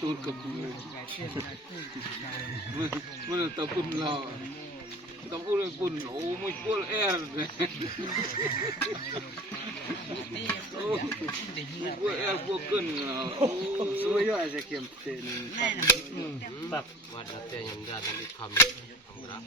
ตูดกับมือมันตะปุ่นเราตะปุ่นปุ่นโอ้ไม่ปุ่นแอร์เลยโอ้ปุ่นแอร์ปุ่นขึ้นเราสวยอ่ะจะเก็บเต็นแบบวัดเตียงยันทำรัก